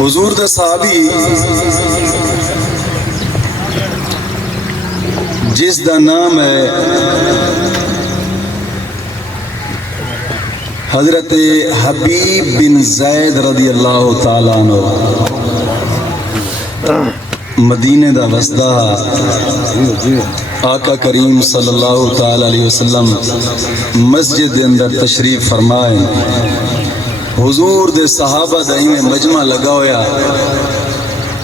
حضور دے صحابی جس دا نام ہے حضرت حبیب بن زید رضی اللہ تعالیٰ عنہ، مدینے دا وسدا آقا کریم صلی اللہ تعالی علیہ وسلم مسجد دے اندر تشریف فرمائے. حضور دے صحابہ دائی میں مجمع لگا ہویا،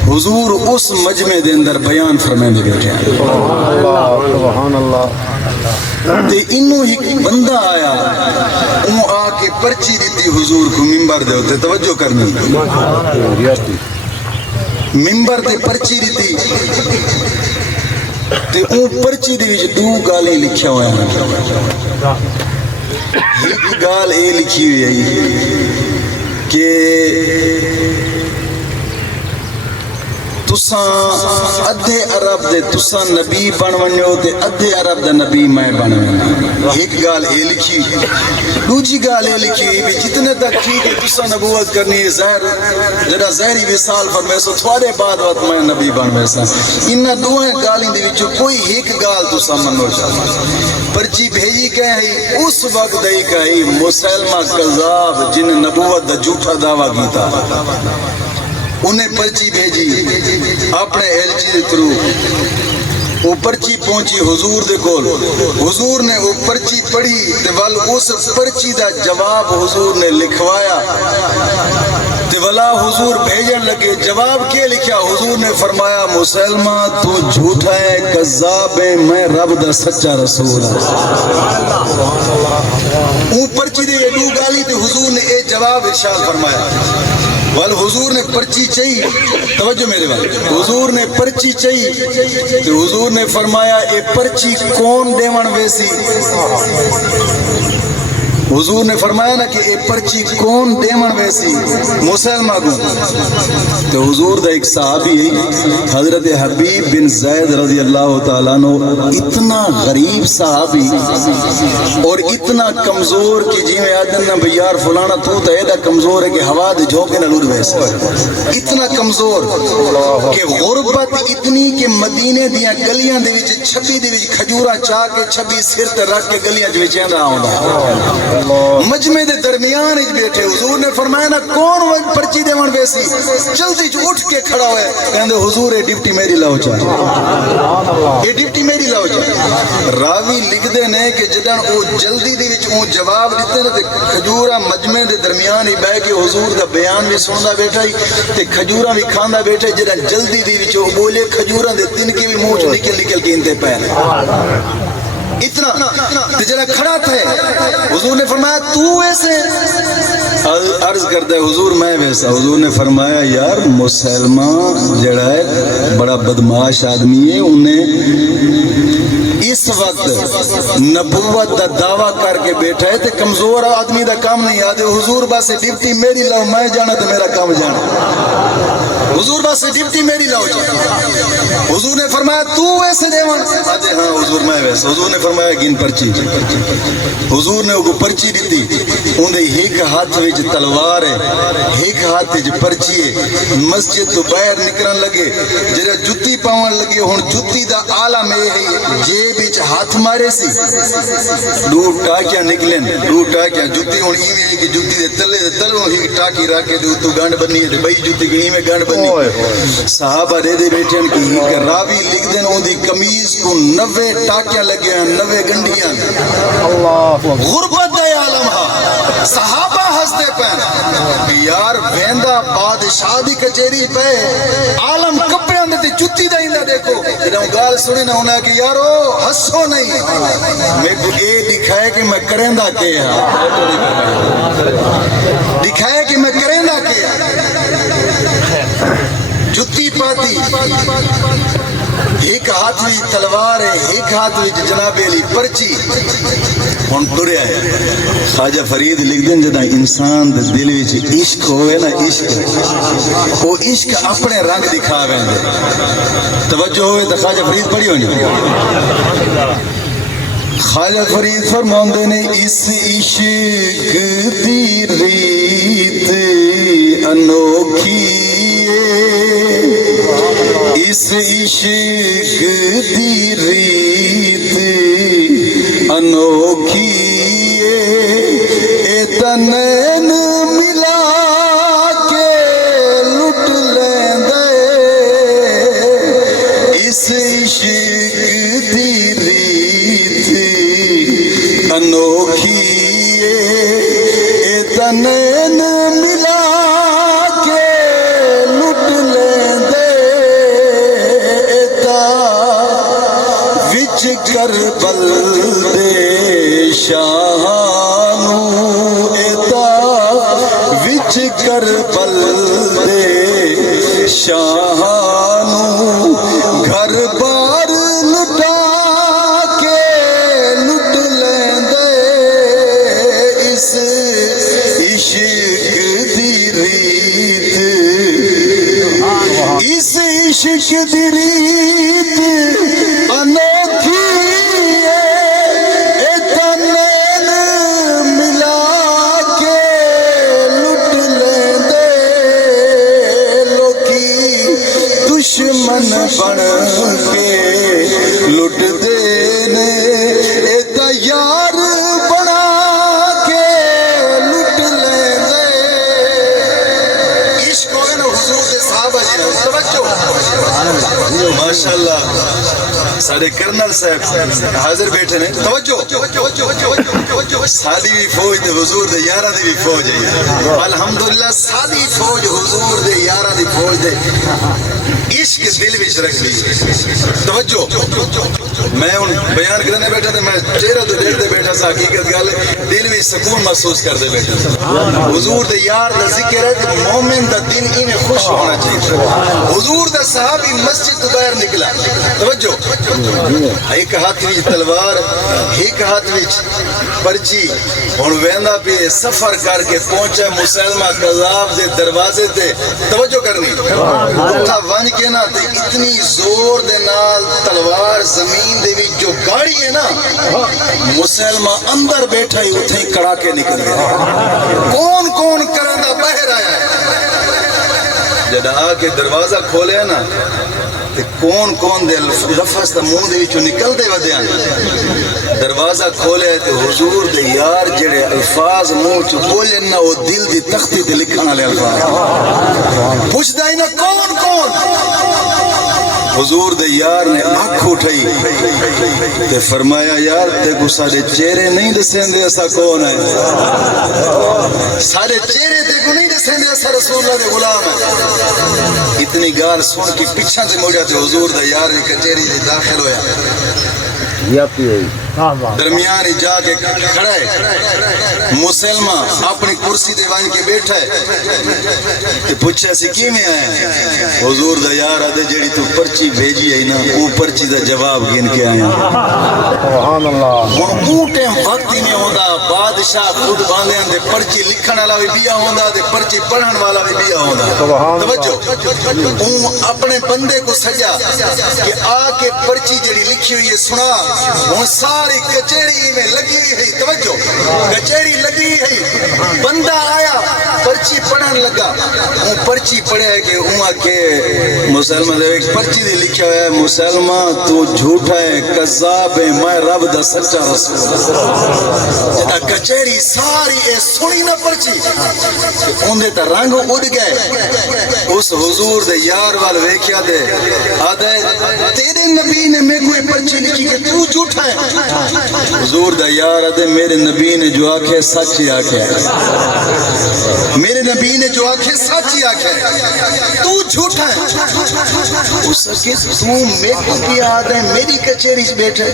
حضور اس مجمع دے اندر بیان فرمائے دے بیٹھے ہیں. سبحان اللہ. تے انہوں ہی بندہ آیا، انہوں آ کے پرچی دیتی حضور کو ممبر دے ہوتے. توجہ کرنی، ممبر تے پرچی دیتی تے اون پرچی دی وچ دو گالیں لکھیا ہویا ہیں. ایک گال اے لکھی ہوئی ہے کہ تساں ادھے عرب دے تساں نبی بن ونجو تے ادھے عرب دا نبی میں بن ونجو. ایک گال اے لکھی. دوجی گال اے لکھی بھی جتنے تک ٹھیک ہے تساں نبوت کرنی ہے ظاہر جڑا ظاہری وصال فرمائے سو تھوڑے بعد وقت میں نبی بن ویسا. انہاں دوہے گالیاں دے وچوں کوئی ایک گال تساں منو چا. پرچی بھیجی کہ ہے اس وقت دئی کہ مسلمہ کذاب جن نبوت دا جھوٹا دعویٰ کیتا، انہیں پرچی بھیجی اپنے ایلچی دے تھرو. وہ پرچی پہنچی حضور دے کول. حضور نے وہ پرچی پڑھی تے ول اس پرچی دا جواب حضور نے لکھوایا تے ولا حضور بھیجن لگے. جواب کیا لکھیا؟ حضور نے فرمایا مسلمہ تو جھوٹا ہے، کذاب ہے، میں رب دا سچا رسول ہوں. وہ پرچی دے دو گالی تے حضور نے اے جواب ارشاد فرمایا. وال حضور نے پرچی چاہی، توجہ میرے وال، حضور نے پرچی چاہی تو حضور نے فرمایا اے پرچی کون دیون ویسی؟ حضور نے فرمایا نا کہ اے پرچی کون دیون ویسی؟ مسلمہ کو. تو حضور دا ایک صحابی حضرت حبیب بن زید رضی اللہ تعالیٰ عنہ، اتنا غریب صحابی اور اتنا کمزور کہ جی میں آدن نا بیار فلانا تو تا ایدہ کمزور ہے کہ ہوا دے جھوکے نہ لوڑ ویسے. اتنا کمزور کہ غربت اتنی کہ مدینے دیاں گلیاں دے وچ چھبی دے وچ کھجوراں چاہ کے چھبی سر تے رکھ کے گلیاں جو وچ رہا ہوندا. مجمع دے درمیان اج بیٹھے. حضور نے فرمایا نا کون پرچی دیون ویسی؟ جلدی جو اٹھ کے کھڑا ہوئے کہندے حضور اے ڈپٹی میری لاؤ چاہے، اے ڈپٹی میری لاؤ چاہے. راوی لکھ دے نے کہ جدن او جلدی دے وچ او جواب دیتے نا تے کھجورا مجمع دے درمیان ہی بہ کے حضور دا بیان بھی سندا بیٹھا ہی تے کھجورا بھی کھاندا بیٹھا. جدن جلدی دے وچ او بولے کھجورا دے تنکے بھی منہ چ نکل نکل کے اندے پے اتنا. جڑا کھڑا تھے حضور نے فرمایا تو ایسے؟ عرض کرتا ہے حضور میں ویسا. حضور نے فرمایا یار مسلمہ جڑا ہے بڑا بدماش آدمی ہے، انہیں اس وقت نبوت دا دعویٰ کر کے بیٹھا ہے تے کمزور آدمی دا کام نہیں آدھے. حضور بس ڈپٹی میری لاؤ، میں جانا تو میرا کام جانا. حضور بس ڈپٹی میری لاؤ جانا. حضور نے فرمایا تو ایسے دیوان؟ آدھے ہاں حضور میں ویسا. حضور نے فرمایا گن پرچی. حضور نے وہ پرچی دیتی. انہیں ایک ہاتھ وچ تلوار ہے، ایک ہاتھ وچ پرچی ہے. مسجد تو باہر نکلن لگے، جڑا جُتی پاون لگے. ہن جُتی دا عالم اے ہے جیب وچ ہاتھ مارے سی، دو ٹاکیاں نکلن، دو ٹاکیاں. جُتی ہن ایویں کہ جُتی دے تلے دے تلوں ہی ٹاکی رکھ کے تو گنڈ بنی تے بئی جُتی گئی میں گنڈ بنی. صحابہ دے دے بیٹھے ان کی راوی لکھ دین اون دی قمیض کو 90 ٹاکیاں لگے ہیں، 90 گنڈیاں. اللہ غربت دا عالم ہا. صحابہ ہستے پہ یار ویندا بادشاہ دی کچہری پہ عالم کپڑے اندر تے جُتی دا ایندا دیکھو. جدوں گال سنی نہ انہاں کہ یارو ہسو نہیں، میں کو اے دکھائے کہ میں کریندا کے ہاں، دکھائے کہ میں کریندا کے جُتی پاتی. ایک ہاتھ بھی تلوار ہے، ایک ہاتھ بھی جناب علی پرچی. ہن ٹریا ہے. خواجہ فرید لکھ دین جدا انسان دے دل وچ عشق ہوئے نا، عشق وہ عشق اپنے رنگ دکھا ویندے. توجہ ہوئے تو خواجہ فرید پڑھی ہونی. خواجہ فرید فرماندے نے اس عشق دی ریت انوکھی اس عشق دی ریت انوکھی اے تنین ملا کے لٹ لیندے اس عشق دی ریت انوکھی اے تنین ملا کے لٹ لیندے تا وچ کربل دے شاہانوں ایتا وچ کربل دے شاہانوں گھر بار لٹا کے لٹ لیندے اس عشق دی ریت اس عشق دی ریت انوکھی اے تنین ملا کے لٹ لیندے لوکی دشمن بن کے لٹ دے نے اے تا یار بنا کے لٹ لیندے عشق ہوئے نا حضور دے صحابہ جی توجہ ماشاءاللہ سارے کرنل صاحب حاضر بیٹھے نے توجہ سادی بھی فوج دے حضور دے یارہ دی بھی فوج ہے الحمدللہ سادی فوج حضور دے یارہ دی فوج دے عشق دل وچ رکھ لی توجہ میں ان بیان کرنے بیٹھا تھا میں چہرہ تو دیکھتے بیٹھا سا حقیقت گل دل وچ سکون محسوس کرتے بیٹھا حضور دے یار دا ذکر ہے تو مومن دا دل ایویں خوش ہونا چاہیے حضور دا صحابی مسجد تو باہر نکلا توجہ ایک ہاتھ وچ تلوار ایک ہاتھ وچ پرچی ہن ویندا پہ سفر کر کے پہنچا مسلمہ کذاب دے دروازے تے توجہ کرنی اٹھا ون کے نا تے اتنی زور دے نال تلوار زمین دے وچ جو گاڑی ہے نا مسلمہ اندر بیٹھا ہی اتھے ہی کڑا کے نکل گیا کون کون کرندا باہر آیا ہے جب آ کے دروازہ کھولے نا کون کون دے لفظ دا منہ دے وچوں نکل دے ودیاں دروازہ کھولے تے حضور دے یار جڑے الفاظ منہ چ بولے نا او دل دی تختی تے لکھن والے الفاظ پوچھدا ہی نا کون کون حضور دے یار نے آنکھ اٹھائی تے فرمایا یار تے کو سارے چہرے نہیں دسیں دے ایسا کون ہے سارے چہرے تے کو نہیں دسیں دے ایسا رسول اللہ دے غلام ہے اتنی گال سن کے پیچھا سے موجہ تے حضور دے یار نے کچہری دے داخل ہویا درمیان جا کے کھڑا ہے مسلمہ اپنی کرسی دے وان کے بیٹھا ہے کہ پوچھا سی کی میں آیا حضور دا یار آدھے جیڑی تو پرچی بھیجی ہے نا وہ پرچی دا جواب گن کے آیا سبحان اللہ وہ ٹائم وقت ہی میں ہوندہ بادشاہ خود باندھے دے پرچی لکھن والا بھی بیا ہوندہ دے پرچی پڑھن والا بھی بیا ہوندہ توجہ اپنے بندے کو سجا کہ آ کے پرچی جیڑی لکھی ہوئی ہے سنا وہ ساری کچہری میں لگی ہے توجہ کچہری لگی ہے بندہ آیا پرچی پڑھن لگا وہ پرچی پڑھے ہے کہ ہوا کہ مسلمہ دے ایک پرچی دی لکھا ہے مسلمہ تو جھوٹا ہے قذاب ہے میں رب دا سچا رسول جدا کچہری ساری اے سنی نہ پرچی اندے تا رنگ اڑ گئے اس حضور دے یار وال ویکھیا دے آدھے تیرے نبی نے میں کوئی پرچی لکھی کہ تو جھوٹا ہے حضور دا یار آدھے میرے نبی نے جو آنکھیں سچ ہی آنکھیں میرے نبی نے جو آنکھیں سچ ہی آنکھیں تو جھوٹا ہے اس کے تو میں کو کیا آدھے میری کچھری بیٹھے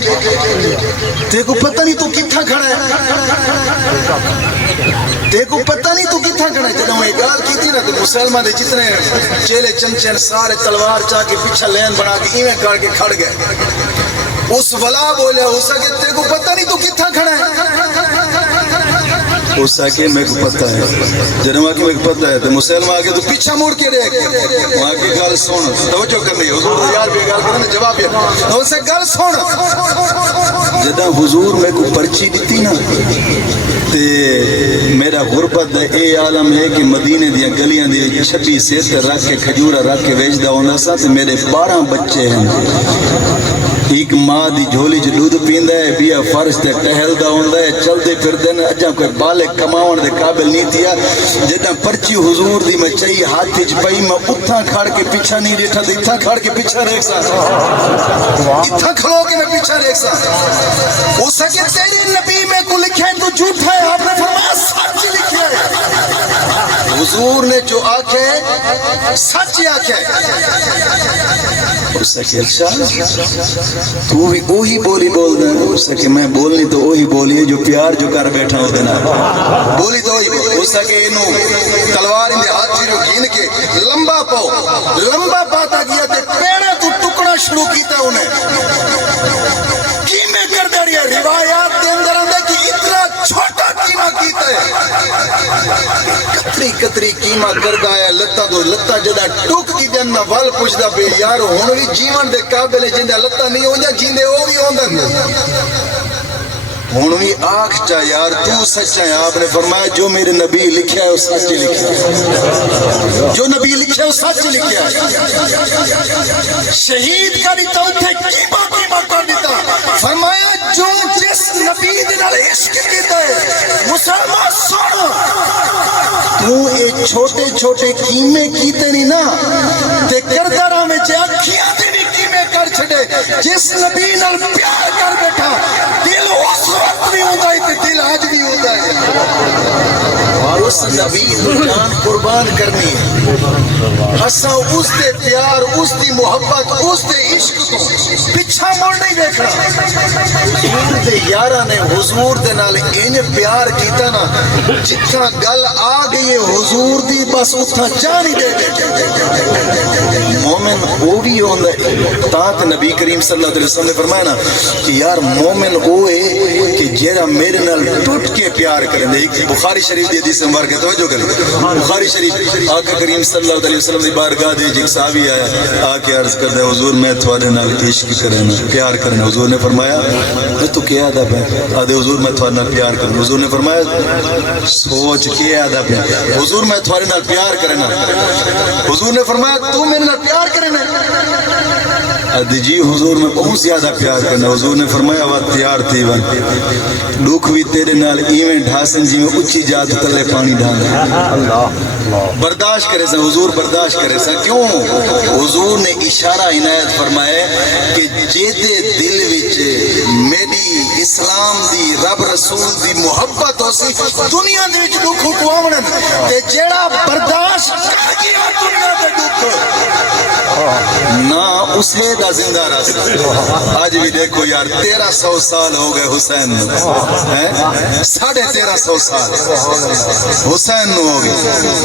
تے کو پتہ نہیں تو کتھا کھڑا ہے تے کو پتہ نہیں تو کتھا کھڑا ہے جنہوں ایک گال کی تھی نا تو مسلمہ دے جتنے چیلے چمچین سارے تلوار چاہ کے پیچھا لین بنا کے ایویں کر کے کھڑ گئے اس ولا بولے ہو سکے تے کو پتہ نہیں تو کتھا کھڑا ہے ہو سکے میں کو پتہ ہے جنہوں آکے میں کو پتہ ہے تو مسلمہ آکے تو پیچھا موڑ کے رہ گئے وہاں کی گال سونا توجہ کرنی حضور یار بھی گال کرنے جواب ہے تو اسے گال سونا جدہ حضور میں کو پرچی دیتی نا تے میرا غربت دا اے عالم ہے کہ مدینے دیا گلیاں دی 26 سیت رکھ کے کھجورا رکھ کے ویچدا ہوندا سا تے میرے 12 بچے ہیں. ایک ماں دی جھولی چ دودھ پیندا ہے, بیا فرش تے ٹہلدا ہوندا ہے, چلدے پھردے نے اجا کوئی بالغ کماون دے قابل نہیں تھیا. جداں پرچی حضور دی میں چاہی ہاتھ وچ پئی, میں اتھاں کھڑ کے پیچھا نہیں ڈیٹھا تے اتھاں کھڑ کے پیچھا دیکھ سا, اتھاں کھلو کے میں پیچھا دیکھ سا. ہو سکے تیری نبی میں کو لکھا ہے تو جھوٹ ہے, آپ نے فرمایا سچ لکھا ہے. حضور نے جو آکھے سچ آکھے. اس سے اچھا تو بھی وہی بولی بول دیں, اس سے کہ میں بولنی تو وہی بولی ہے جو پیار جو کر بیٹھا ہوں دینا بولی تو وہی بولی. اس سے کہ انہوں تلوار اندے ہاتھ سے جو گھین کے لمبا پاتا گیا تے پیڑے تو ٹکڑا شروع کیتا انہیں کیمیں کر دے رہی ہے. روایات دے اندر اندر کہ اتنا چھوٹا کیمہ کیتا ہے, کتری کیمہ کر دایا لتا دو لتا جدا ٹوک کی جن وال پوچھدا پہ یار ہون بھی جیون دے قابل جندہ لتا نہیں ہو جا جیندے وہ بھی ہوندن ہون بھی آنکھ چا یار تو سچا ہے. آپ نے فرمایا جو میرے نبی لکھیا ہے وہ سچ لکھیا ہے, جو نبی لکھیا ہے وہ سچ لکھیا ہے. شہید کا دیتا اتھے کیمہ کر دیتا. فرمایا جو جس نبی دنال عشق کیتا ہے مسلمان سوڑا تو اے چھوٹے کیمے کیتے نہیں نا تے کردارہ میں جے اکھیاں دے بھی کیمے کر چھڑے. جس نبی نال پیار کر بیٹھا دل اس وقت بھی ہوتا ہے تے دل آج بھی ہوتا ہے. اور اس نبی کو جان قربان کرنی ہے. ہسا اس دے پیار, اس دی محبت, اس دے عشق کو پچھا موڑ نہیں دیکھنا. دے یارہ نے حضور دے نال انج پیار کیتا نا جتھا گل آ گئی ہے حضور دی بس اتھا جانی دے دے. مومن وہ بھی ہوندا ہے تاں نبی کریم صلی اللہ علیہ وسلم نے فرمایا نا کہ یار مومن وہ ہے کہ جیرا میرے نال ٹوٹ کے پیار کریں. ایک بخاری شریف دی حدیث مبارک ہے, توجہ کریں. بخاری شریف آقا کریم صلی اللہ علیہ وسلم دی بارگاہ دے ایک صحابی آیا, آ کے عرض کردا ہے حضور میں تھوڑے نال عشق کرنا پیار کرنا. حضور نے فرمایا تو کیا ادب ہے؟ آدھے حضور میں تھوڑے نال پیار کرنا. حضور نے فرمایا سوچ کے ادب ہے. حضور میں تھوڑے نال پیار کرنا. حضور نے فرمایا تو میرے نال پیار کرنا. ادھے جی حضور میں بہت زیادہ پیار کرنا. حضور نے فرمایا وہ تیار تھی ون دکھ بھی تیرے نال ایویں ڈھاسن جی میں اچھی جات تلے پانی ڈھانا برداشت کرے سا. حضور برداشت کرے سا. کیوں؟ حضور نے اشارہ عنایت فرمایا کہ جیدے دل وچ میری اسلام دی رب رسول دی محبت ہو سی دنیا دے وچ دکھ حکوامن تے جیڑا برداشت کر گیا دنیا دے دکھ نہ اسے دا زندہ رہ سکتا. آج بھی دیکھو یار 1300 سال ہو گئے حسین 1350 سال حسین نو ہو گئے.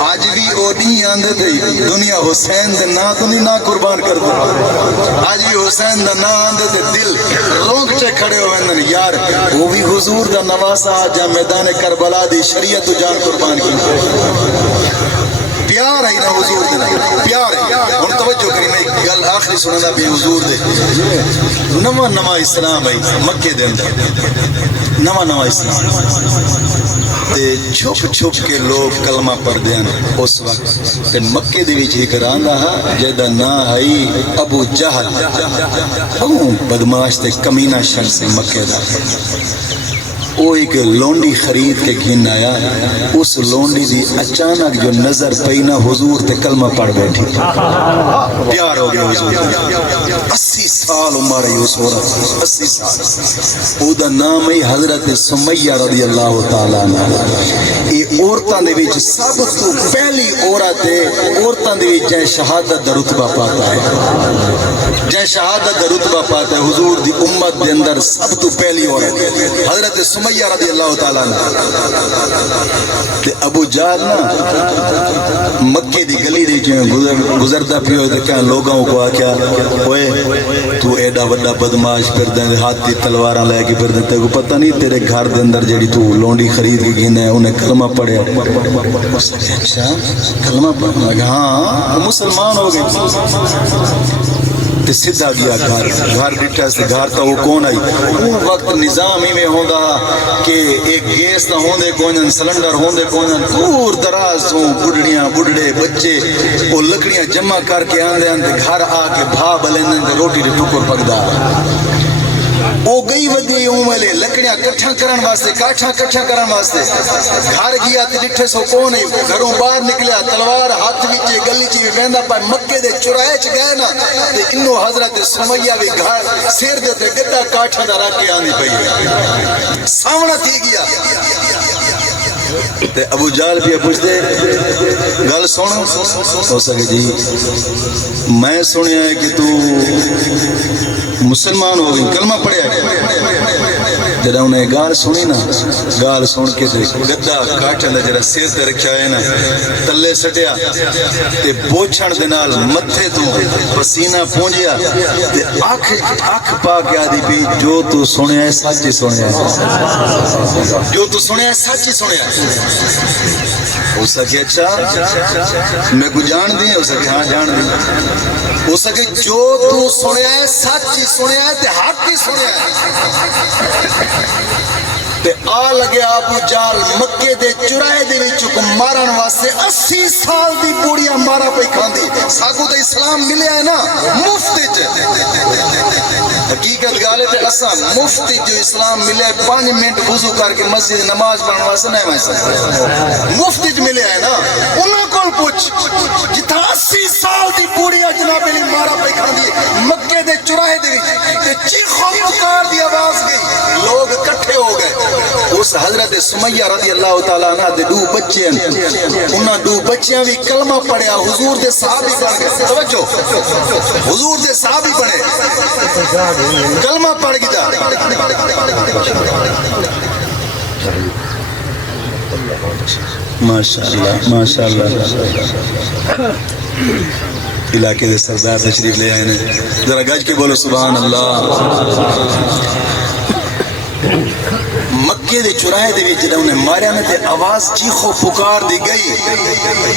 آج بھی او نہیں آندے تھے دنیا حسین دے نا تو نہیں نا قربان کر دو. آج بھی حسین دا نا آندے تھے دل رونگ چے کھڑے ہوئے اندر یار وہ بھی حضور دا نواسا جا میدان کربلا دی شریعت و جان قربان کی. پیار ہے نا حضور دے پیار ہے. ہن توجہ کری میں ایک گل آخری سننا بھی حضور دے نواں اسلام ہے مکے دے اندر نواں اسلام تے چھپ کے لوگ کلمہ پڑھ دین اس وقت تے مکے دے وچ ایک راندا جدا نا ہے ابو جہل بدماش تے کمینہ شخص مکے دا. وہ ایک لونڈی خرید کے گھن آیا. اس لونڈی دی اچانک جو نظر پئی نا حضور تے کلمہ پڑھ بیٹھی پیار ہو گیا حضور. 80 سال عمر ہے اس عورت 80 سال. او دا نام ہے حضرت سمیہ رضی اللہ تعالی عنہ. یہ عورتاں دے وچ سب تو پہلی عورت ہے عورتاں دے وچ جے شہادت دا رتبہ پاتا ہے جے شہادت دا رتبہ پاتا ہے. حضور دی امت دے اندر سب تو پہلی عورت حضرت سمیہ رضی اللہ تعالیٰ تے ابو جہل نا مکے دی گلی دی جو گزردہ پیو تے کیا لوگوں کو آکیا اوئے تو ایڈا وڈا بدماش پھر دیں ہاتھ دی تلواراں لے کے پھر دیں کو پتہ نہیں تیرے گھر دے اندر جڑی تو لونڈی خرید کے گھنے ہیں انہیں کلمہ پڑھیا. اچھا کلمہ پڑھنے لگا ہاں مسلمان ہو گئے. تے سیدھا گیا گھر ڈٹھا سے گھر تا وہ کون آئی وہ وقت نظام ہی میں ہوندا کہ ایک گیس نہ ہوندے کون سلنڈر ہوندے کون دور دراز ہوں بڑھڑیاں بڑھڑے بچے وہ لکڑیاں جمع کر کے آندے آندے گھر آ کے بھا بلیندے تے روٹی دے ٹکر پکدا وہ گئی ودی اوملے لکڑیاں کٹھا کرن واسطے کاٹھا کٹھا کرن واسطے گھر گیا تے ڈٹھے سو کون ہے گھروں باہر نکلیا تلوار ہاتھ وچ گلی چ ویندا پا مکے دے چوراہے چ گئے نا تے انو حضرت سمیہ وی گھر سر دے تے گڈا کاٹھا دا رکھ کے آندی پئی سامنا تھی گیا تے ابو جہل بھی پوچھتے گل سن ہو سکے جی میں سنیا ہے کہ تو مسلمان ہو گئی کلمہ پڑھیا جڑا انہیں گال سنی نا گال سن کے تے گدا کاٹھا دا جڑا سر تے رکھیا ہے نا تلے سٹیا تے بوچھن دے نال متھے تو پسینہ پونجیا تے اکھ پا کے آدی بھی جو تو سنیا ہے سچ ہی سنیا ہے جو تو سنیا ہے سچ ہی سنیا ہے ہو سکے اچھا میں کو جان دی ہو سکے ہاں جان دی ہو سکے جو تو سنیا ہے سچ ہی سنیا ہے تے حق ہی سنیا ہے تے آ لگے ابو جہل مکے دے چوراہے دے وچ کو مارن واسطے 80 سال دی بوڑیاں مارا پئی کھاندی ساکو تے اسلام ملیا ہے نا مفت وچ حقیقت گالے تے اساں مفت جو اسلام ملیا 5 منٹ وضو کر کے مسجد نماز پڑھن واسطے نہیں میں مفت وچ ملیا ہے نا انہاں کول پوچھ جتھا 80 سال دی بوڑیاں جناب علی مارا پئی کھاندی مکے دے چوراہے دے وچ تے چیخو پکار دی آواز گئی لوگ اکٹھے ہو گئے اس حضرت سمیہ رضی اللہ تعالیٰ عنہ دے 2 بچے انہاں 2 بچیاں بھی کلمہ پڑھیا حضور دے صحابی بن گئے توجہ حضور دے صحابی بنے کلمہ پڑھ گیا ماشاءاللہ ماشاءاللہ علاقے دے سردار تشریف لے آئے نے ذرا گج کے بولو سبحان اللہ مکے دے چوراہے دے وچ انہیں ماریا نے تے آواز چیخو پکار دی گئی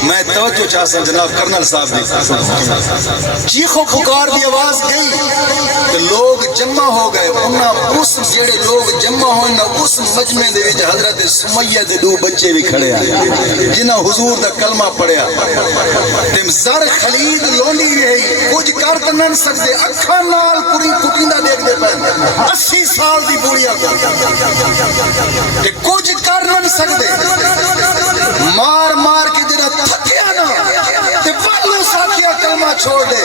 میں توجہ چاہتا جناب کرنل صاحب دی چیخو پکار دی آواز گئی کہ لوگ جمع ہو گئے انہاں اس جڑے لوگ جمع ہوئے نا اس مجمع دے وچ حضرت سمیہ دے 2 بچے بھی کھڑے آئے جنہاں حضور دا کلمہ پڑھیا تے زر خلید لونی رہی کچھ کر تے نہ سکدے اکھاں نال پوری کٹیندا دیکھ دے پے 80 سال دی بوڑیاں تے کچھ کر نہ سکدے مار مار کے جڑا تھکیا نا تے والو ساتھیا کلمہ چھوڑ دے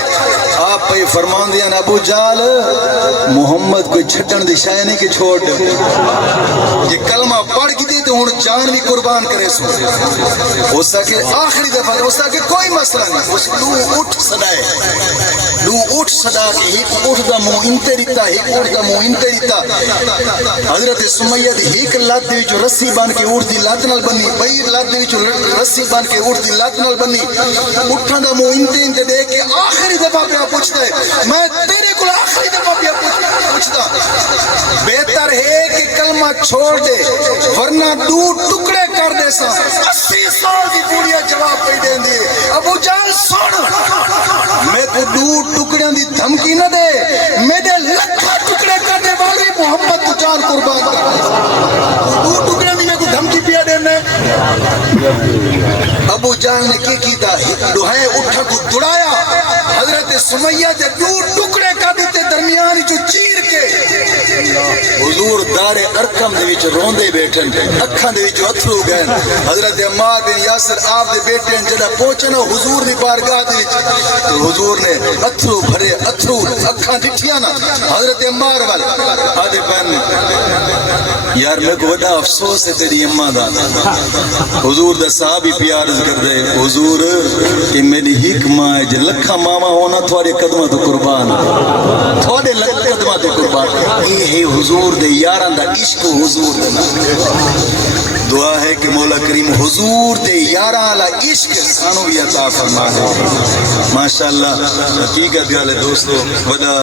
آپ پہ فرمان دیا نا ابو جہل محمد کوئی چھٹن دی شے نہیں کہ چھوڑ دے یہ کلمہ پڑھ کی دی تو ہن جان بھی قربان کرے سو ہو سکے آخری دفعہ ہو سکے کوئی مسئلہ نہیں اس لو اٹھ صدائے لو اٹھ صدا کے ہی اٹھ دا منہ انتے ریتا ہی اٹھ دا منہ انتے ریتا حضرت سمیہ دی ہیک لات دے وچ رسی بن کے اٹھ دی لات نال بنی بئی لات دے وچ رسی بن کے اٹھ دی لات نال بنی اٹھاں دا منہ انتے انتے دے کے آخری دفعہ پہ پوچھتا ہے میں تیرے کو آخری دفعہ پہ پوچھتا بہتر ہے کہ کلمہ چھوڑ دے ورنہ 2 ٹکڑے کر دے سا 80 سال کی بوڑیاں جواب پہ دیں دی ابو جہل سن میں تو 2 ٹکڑیاں دی دھمکی نہ دے میرے لکھا ٹکڑے کر دے والی محمد تو جان قربان کر 2 ٹکڑیاں دی میں کو دھمکی پیا دینے ابو جہل نے کی کیتا دوہے اٹھا کو دڑایا حضرت سمیہ دے 2 ٹکڑے کر دیتے درمیانی جو چیر کے حضور دار ارکم دے وچ روندے بیٹھن اکھاں دے وچ اتھرو گئے حضرت عمار بن یاسر آپ دے بیٹے جڑا پہنچنا حضور دی بارگاہ دے وچ تو حضور نے اتھرو بھرے اتھرو اکھاں ڈٹھیاں نا حضرت عمار وال آدے بہن یار میں کو بڑا افسوس ہے تیری اماں دا حضور دا صحابی پیار کر دے حضور کہ میری ہک ماں ہے جے لکھا ماما ہونا تھوڑے قدمہ تو قربان تھوڑے قدمہ تو قربان یہ ہے حضور دے یاران دا عشق حضور دے دعا ہے کہ مولا کریم حضور دے یاران اللہ عشق سانو بھی عطا فرما دے ماشاءاللہ حقیقت گالے دوستو